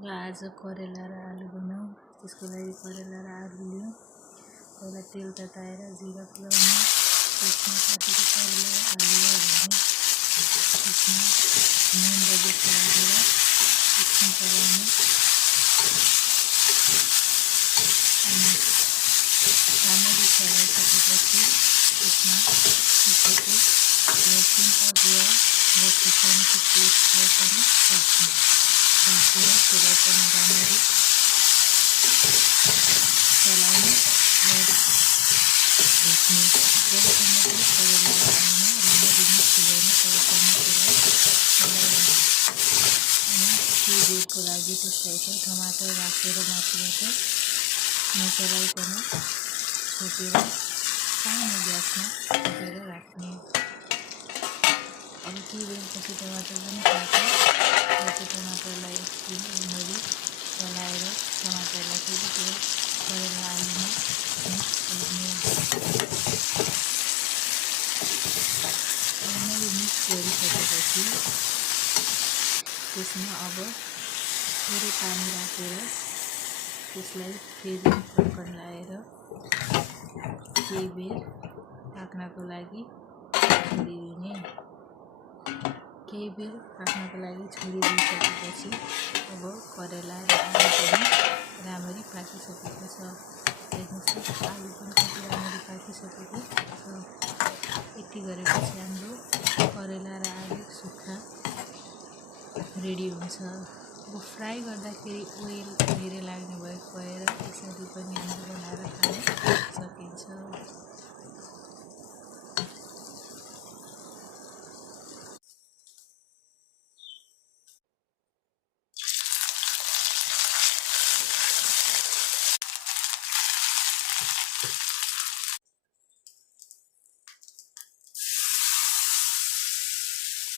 र आज करेला र आलु बनाऊँ। त्यसको लागि करेला र आलु लिऊँ। पहिला तेल तताएर जिरा फुलाउनु, त्यसमा काटेको करेला र आलु हाल्नु, त्यसमा नुन र बेसार हालेर एकछिन चलाउनु। अनि राम्ररी चलाइसकेपछि त्यसमा पिसेको लसुन, अदुवा र खुर्सानीको पेस्टलाई पनि राख्नु। राखेर त्यसलाई पनि राम्ररी चलाउनु र भुट्नु। जबसम्म चाहिँ करेला र आलुमा राम्ररी मिक्स हुँदैन तबसम्म त्यसलाई चलाइरहनु। अनि केही बेरको लागि त्यसलाई चाहिँ टमाटर राखेर माथिबाट नचलाइकन छोपेर सानो ग्यासमा छोपेर राख्ने। अब केही बेरपछि टमाटर पनि पाक्छ र त्यो टमाटरलाई एकछिन राम्ररी चलाएर टमाटरलाई फेरि त्यो करेला आलुमा मिक्स गर्ने। राम्ररी मिक्स गरिसकेपछि त्यसमा अब थोरै पानी राखेर त्यसलाई फेरि ढक्कन लगाएर केही बेर पाक्नको लागि छोडिदिने। केही बेर पाक्नको लागि छोडिदिइसकेपछि अब करेला र आलु पनि राम्ररी पाकिसकेको छ। हेर्नुहोस् आलु पनि कति राम्ररी पाकिसकेको छ। यति गरेपछि हाम्रो करेला र आलु सुक्खा रेडी हुन्छ। अब फ्राई गर्दाखेरि ओइल धेरै लाग्ने भएर यसरी पनि हामीले बनाएर खान सकिन्छ।